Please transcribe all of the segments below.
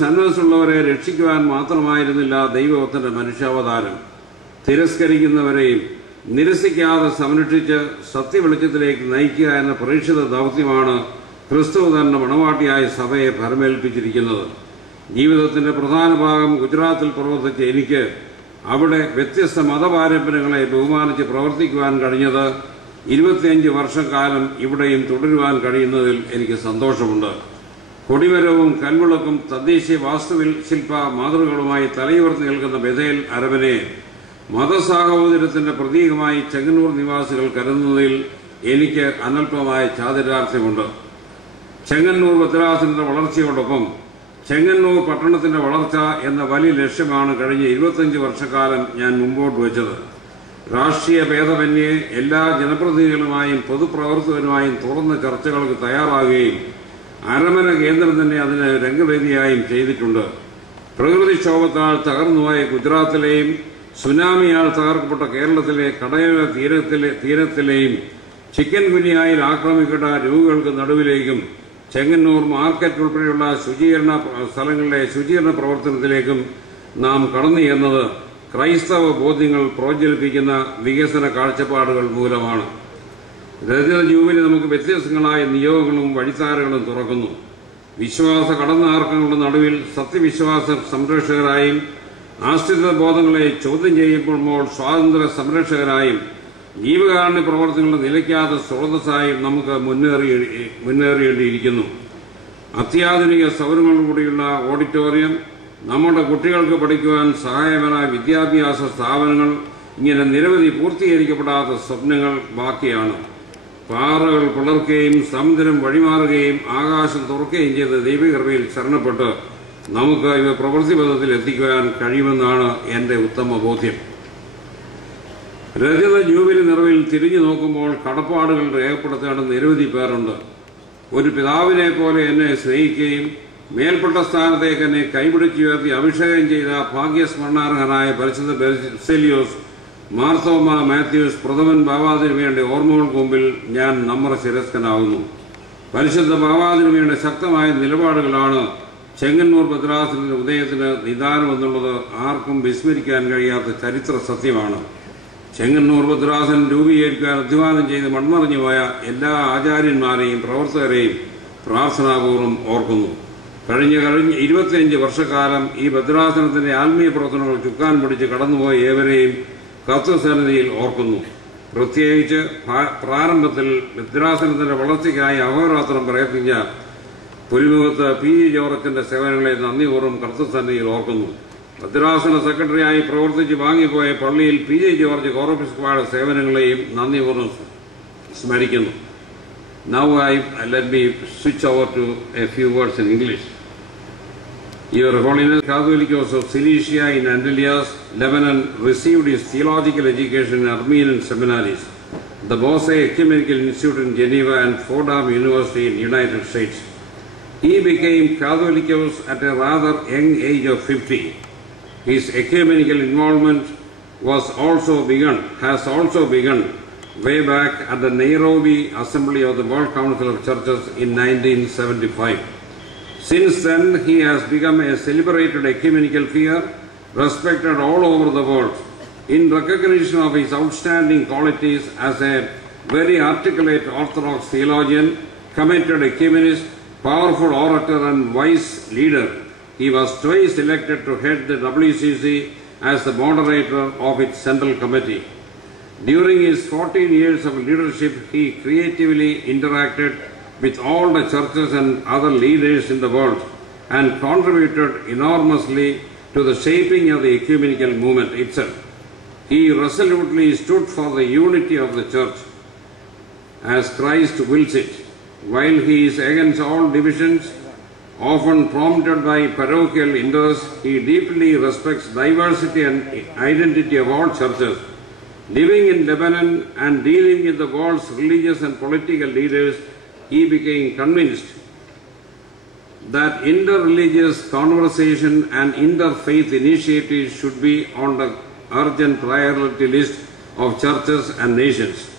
സന്മനസ്സുള്ളവരെ രക്ഷിക്കുവാൻ മാത്രമായിരുന്നില്ല ദൈവത്തിന്റെ മനുഷ്യാവതാരം. തിരസ്കരിക്കുന്നവരെയും നിരസിക്കാതെ സംരക്ഷിച്ച് സത്യവെളിച്ചത്തിലേക്ക് നയിക്കുക എന്ന പ്രേക്ഷിത ദൗത്യമാണ് ക്രിസ്തു തന്റെ മണവാട്ടിയായ സഭയെ ഫലമേൽപ്പിച്ചിരിക്കുന്നത്. ജീവിതത്തിന്റെ പ്രധാന ഭാഗം ഗുജറാത്തിൽ പ്രവർത്തിച്ച എനിക്ക് അവിടെ വ്യത്യസ്ത മതപാരമ്പര്യങ്ങളെ ബഹുമാനിച്ച് പ്രവർത്തിക്കുവാൻ കഴിഞ്ഞത് 25 വർഷക്കാലം ഇവിടെയും തുടരുവാൻ കഴിയുന്നതിൽ എനിക്ക് സന്തോഷമുണ്ട്. കൊടിമരവും കൽവിളക്കും തദ്ദേശീയ വാസ്തുശില്പ മാതൃകകളുമായി തലയുയർത്തി നിൽക്കുന്ന ബഥേൽ അരബനെ മതസാഹോദര്യത്തിന്റെ പ്രതീകമായി ചെങ്ങന്നൂർ നിവാസികൾ കരുതുന്നതിൽ എനിക്ക് അനൽപമായ ചാതുരാർത്ഥ്യമുണ്ട്. ചെങ്ങന്നൂർ ഭദ്രാസനത്തിന്റെ വളർച്ചയോടൊപ്പം ചെങ്ങന്നൂർ പട്ടണത്തിന്റെ വളർച്ച എന്ന വലിയ ലക്ഷ്യമാണ് കഴിഞ്ഞ 25 വർഷക്കാലം ഞാൻ മുമ്പോട്ട് വെച്ചത്. രാഷ്ട്രീയ ഭേദമന്യേ എല്ലാ ജനപ്രതിനിധികളുമായും പൊതുപ്രവർത്തകരുമായും തുറന്ന ചർച്ചകൾക്ക് തയ്യാറാകുകയും അരമന കേന്ദ്രം തന്നെ അതിന് രംഗവേദിയായും ചെയ്തിട്ടുണ്ട്. പ്രകൃതിക്ഷോഭത്താൽ തകർന്നുപോയ ഗുജറാത്തിലെയും സുനാമിയാൽ തകർക്കപ്പെട്ട കേരളത്തിലെ കടയോര തീരത്തിലെയും ചിക്കൻ ഗുനിയയിൽ ആക്രമിക്കപ്പെട്ട രോഗികൾക്ക് നടുവിലേക്കും ചെങ്ങന്നൂർ മാർക്കറ്റ് ഉൾപ്പെടെയുള്ള സ്ഥലങ്ങളിലെ ശുചീകരണ പ്രവർത്തനത്തിലേക്കും നാം കടന്നു ചെന്നത് ക്രൈസ്തവ ബോധ്യങ്ങൾ പ്രോജ്വലിപ്പിക്കുന്ന വികസന കാഴ്ചപ്പാടുകൾ മൂലമാണ്. രജത ജൂബിലി നമുക്ക് വ്യത്യസ്തങ്ങളായ നിയോഗങ്ങളും വഴിത്താരകളും തുറക്കുന്നു. വിശ്വാസ കടന്നാർക്കങ്ങളുടെ നടുവിൽ സത്യവിശ്വാസ സംരക്ഷകരായും ആശ്രിത ബോധങ്ങളെ ചോദ്യം ചെയ്യുമ്പോൾ സ്വാതന്ത്ര്യ സംരക്ഷകരായും ജീവകാരുണ്യ പ്രവർത്തനങ്ങളുടെ നിലയ്ക്കാത്ത സ്രോതസ്സായും നമുക്ക് മുന്നേറിയിരിക്കുന്നു. അത്യാധുനിക സൗകര്യങ്ങളോടുകൂടിയുള്ള ഓഡിറ്റോറിയം, നമ്മുടെ കുട്ടികൾക്ക് പഠിക്കുവാൻ സഹായകരമായ വിദ്യാഭ്യാസ സ്ഥാപനങ്ങൾ, ഇങ്ങനെ നിരവധി പൂർത്തീകരിക്കപ്പെടാത്ത സ്വപ്നങ്ങൾ ബാക്കിയാണ്. പാറകൾ പിളർക്കുകയും സമുദ്രം വഴിമാറുകയും ആകാശം തുറക്കുകയും ചെയ്ത ദൈവകൃപയിൽ ശരണപ്പെട്ട് നമുക്ക് ഇവ പ്രവൃത്തിപഥത്തിൽ എത്തിക്കുവാൻ കഴിയുമെന്നാണ് എന്റെ ഉത്തമ ബോധ്യം. രജത ജൂബിലി നിറവിൽ തിരിഞ്ഞു നോക്കുമ്പോൾ കടപ്പാടുകൾ രേഖപ്പെടുത്തേണ്ട നിരവധി പേരുണ്ട്. ഒരു പിതാവിനെ പോലെ എന്നെ സ്നേഹിക്കുകയും മേൽപ്പെട്ട സ്ഥാനത്തേക്ക് എന്നെ കൈപിടിച്ചുയർത്തി അഭിഷേകം ചെയ്ത ഭാഗ്യസ്മരണാർഹനായ പരിശുദ്ധ ബെർസേലിയോസ് മാർത്തോമ മാത്യൂസ് പ്രഥമൻ ബാവാതിരുമയുടെ ഓർമ്മകൾക്ക് മുമ്പിൽ ഞാൻ നമ്ര ശിരസ്കനാകുന്നു. പരിശുദ്ധ ബാവാതിരുമയുടെ ശക്തമായ നിലപാടുകളാണ് ചെങ്ങന്നൂർ ഭദ്രാസനത്തിന്റെ ഉദയത്തിന് നിദാനമെന്നുള്ളത് ആർക്കും വിസ്മരിക്കാൻ കഴിയാത്ത ചരിത്ര സത്യമാണ്. ചെങ്ങന്നൂർ ഭദ്രാസനം രൂപീകരിക്കാൻ അധ്വാനം ചെയ്ത് മൺമറിഞ്ഞുപോയ എല്ലാ ആചാര്യന്മാരെയും പ്രവർത്തകരെയും പ്രാർത്ഥനാപൂർവ്വം ഓർക്കുന്നു. കഴിഞ്ഞ 25 വർഷക്കാലം ഈ ഭദ്രാസനത്തിന്റെ ആത്മീയ പ്രവർത്തനങ്ങൾ ചുക്കാൻ പിടിച്ച് കടന്നുപോയ ഏവരെയും കർത്തൃസന്നിധിയിൽ ഓർക്കുന്നു. പ്രത്യേകിച്ച് പ്രാരംഭത്തിൽ ഭദ്രാസനത്തിന്റെ വളർച്ചയ്ക്കായി അഹോരാത്രം പ്രയത്നിച്ച പുലിമുഖത്ത് പി ജോർജിന്റെ സേവനങ്ങളെ നന്ദിപൂർവ്വം കർത്തൃസന്നിധിയിൽ ഓർക്കുന്നു. ഭദ്രാസന സെക്രട്ടറിയായി പ്രവർത്തിച്ച് വാങ്ങിപ്പോയ പള്ളിയിൽ പി ജെ ജോർജ് കോറോപ്പിസ്കോയുടെ സേവനങ്ങളെയും നന്ദിപൂർവ്വം സ്മരിക്കുന്നു. Now let me switch over to a few words in English. Your Holiness, Catholicos of Cilicia in Antelias, Lebanon, received his theological education in Armenian seminaries, the Bose Ecumenical Institute in Geneva and Fordham University in the United States. He became Catholicos at a rather young age of 50. His ecumenical involvement has also begun way back at the Nairobi Assembly of the World Council of Churches in 1975. Since then, he has become a celebrated ecumenical figure, respected all over the world. In recognition of his outstanding qualities as a very articulate Orthodox theologian, committed ecumenist, powerful orator and wise leader, he was twice elected to head the WCC as the moderator of its Central Committee. During his 14 years of leadership, he creatively interacted with all the churches and other leaders in the world and contributed enormously to the shaping of the ecumenical movement itself. He resolutely stood for the unity of the church as Christ wills it. While he is against all divisions, often prompted by parochial interests, he deeply respects diversity and identity of all churches. Living in Lebanon and dealing with the world's religious and political leaders, he became convinced that inter-religious conversation and interfaith initiatives should be on the urgent priority list of churches and nations.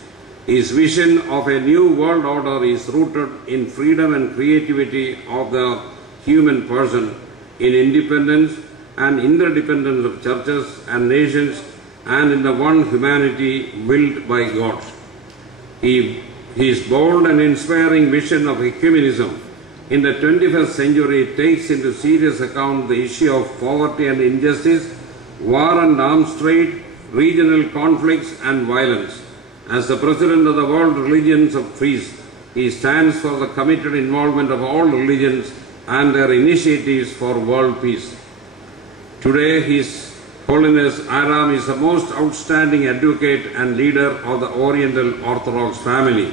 His vision of a new world order is rooted in freedom and creativity of the human person in independence and interdependence of churches and nations and in the one humanity willed by God. His bold and inspiring vision of ecumenism in the 21st century takes into serious account the issue of poverty and injustice, war and arms trade, regional conflicts and violence. As the President of the World Religions of Peace, he stands for the committed involvement of all religions and their initiatives for world peace. Today, His Holiness Aram is the most outstanding advocate and leader of the Oriental Orthodox family.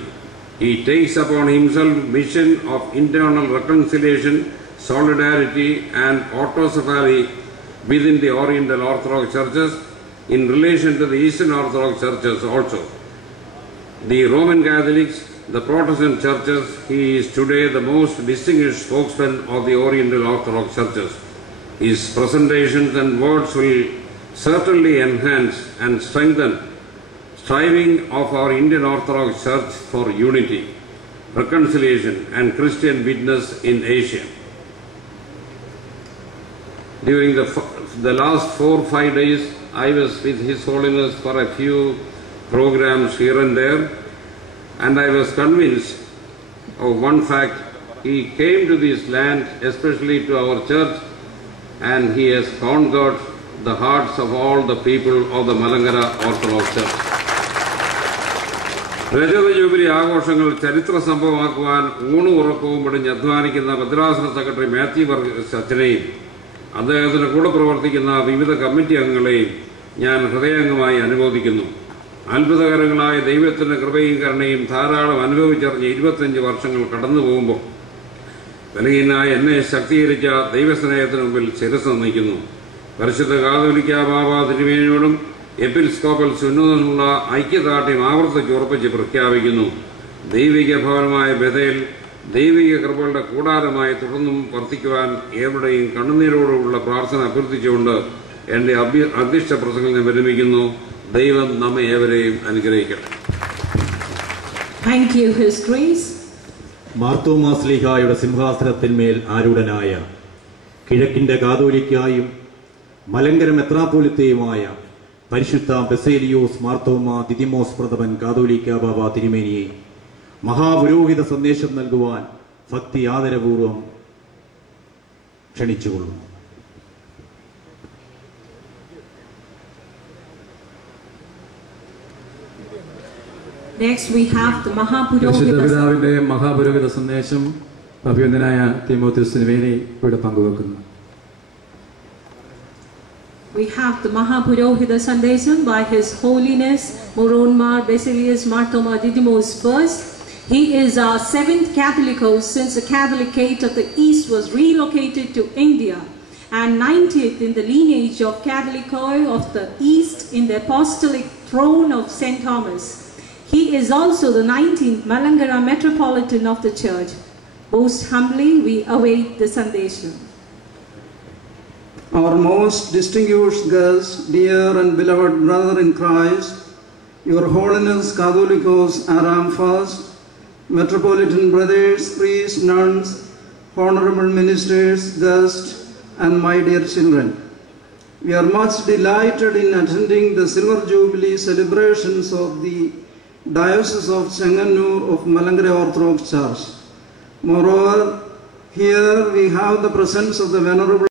He takes upon himself mission of internal reconciliation, solidarity and autocephaly within the Oriental Orthodox churches in relation to the Eastern Orthodox churches also. The Roman Catholics, the Protestant churches, he is today the most distinguished spokesman of the Oriental Orthodox churches. His presentations and words will certainly enhance and strengthen striving of our Indian Orthodox Church for unity, reconciliation and Christian witness in Asia. During the last 4 or 5 days, I was with His Holiness for a few programs here and there, and I was convinced of one fact. He came to this land, especially to our church, and he has conquered the hearts of all the people of the Malankara Orthodox Church. രജത jubilee ആഘോഷങ്ങൾ ചരിത്ര സംഭവമാക്കുവാൻ ഊണും ഉറക്കവും പിടിഞ്ഞ് അധ്വാനിക്കുന്ന ഭദ്രാസന secretary Mathew Varghese അച്ഛനെയും അദ്ദേഹത്തിന് കൂടെ പ്രവർത്തിക്കുന്ന വിവിധ കമ്മിറ്റി അംഗങ്ങളെയും ഞാൻ ഹൃദയംഗമായി അനുമോദിക്കുന്നു. അത്ഭുതകരങ്ങളായ ദൈവത്തിൻ്റെ കൃപയും കരുണയും ധാരാളം അനുഭവിച്ചറിഞ്ഞ് 25 വർഷങ്ങൾ കടന്നു പോകുമ്പോൾ ബലഹീനായ എന്നെ ശക്തീകരിച്ച ദൈവസ്നേഹത്തിന് മുമ്പിൽ ശിരസ് നമിക്കുന്നു. പരിശുദ്ധ കാതോലിക്ക ബാബ തിരുമേനിയോടും എപ്പിസ്കോപ്പൽ സുന്നതിനുള്ള ഐക്യദാർഢ്യം ആവർത്തിച്ച് ഉറപ്പിച്ച് പ്രഖ്യാപിക്കുന്നു. ദൈവിക ഭവനമായ ബഥേൽ ദൈവിക കൃപകളുടെ കൂടാരമായി തുടർന്നും വർദ്ധിക്കുവാൻ ഏവരുടെയും കണ്ണുനീരോടുള്ള പ്രാർത്ഥന അഭ്യർത്ഥിച്ചുകൊണ്ട് എൻ്റെ അധ്യക്ഷ പ്രസംഗം ഞാൻ വിരമിക്കുന്നു. ദൈവം നമ്മെ ഏവരെയും അനുഗ്രഹിക്കട്ടെ. Thank you, His Grace. Marthoma ശ്ലീഹായുടെ സിംഹാസനത്തിന്മേൽ ആരൂഢനായ കിഴക്കിൻ്റെ കാതോലിക്കായും Malankara മെത്രാപ്പോലിത്തയുമായ പരിശുദ്ധ ബസേലിയോസ് മാർത്തോമാ ദിദിമോസ് പ്രഥമൻ കാതോലിക്ക ബാബ തിരുമേനിയെ മഹാപുരോഹിത സന്ദേശം നൽകുവാൻ ഭക്തി ആദരപൂർവം ക്ഷണിച്ചുകൊള്ളുന്നു. Next we have the പിതാവിന്റെ മഹാപുരോഹിത സന്ദേശം അഭിനന്ദനായ തിമോത്തിയോസ് തിരുമേനി ഇവിടെ പങ്കുവെക്കുന്നു. We have the Mahapurohita Sandesham by His Holiness Moronmar Basilius Marthoma Didymos I. He is our 7th Catholicos since the Catholicate of the East was relocated to India, and 90th in the lineage of Catholicoi of the East in the Apostolic Throne of St. Thomas. He is also the 19th Malankara Metropolitan of the Church. Most humbly we await the Sandesham. Our most distinguished guest, dear and beloved brother in Christ, Your Holiness Catholicos Aram I, Metropolitan brothers, priests, nuns, honorable ministers, guests, and my dear children. We are much delighted in attending the Silver Jubilee celebrations of the Diocese of Chenganur of Malankara Orthodox Church. Moreover, here we have the presence of the Venerable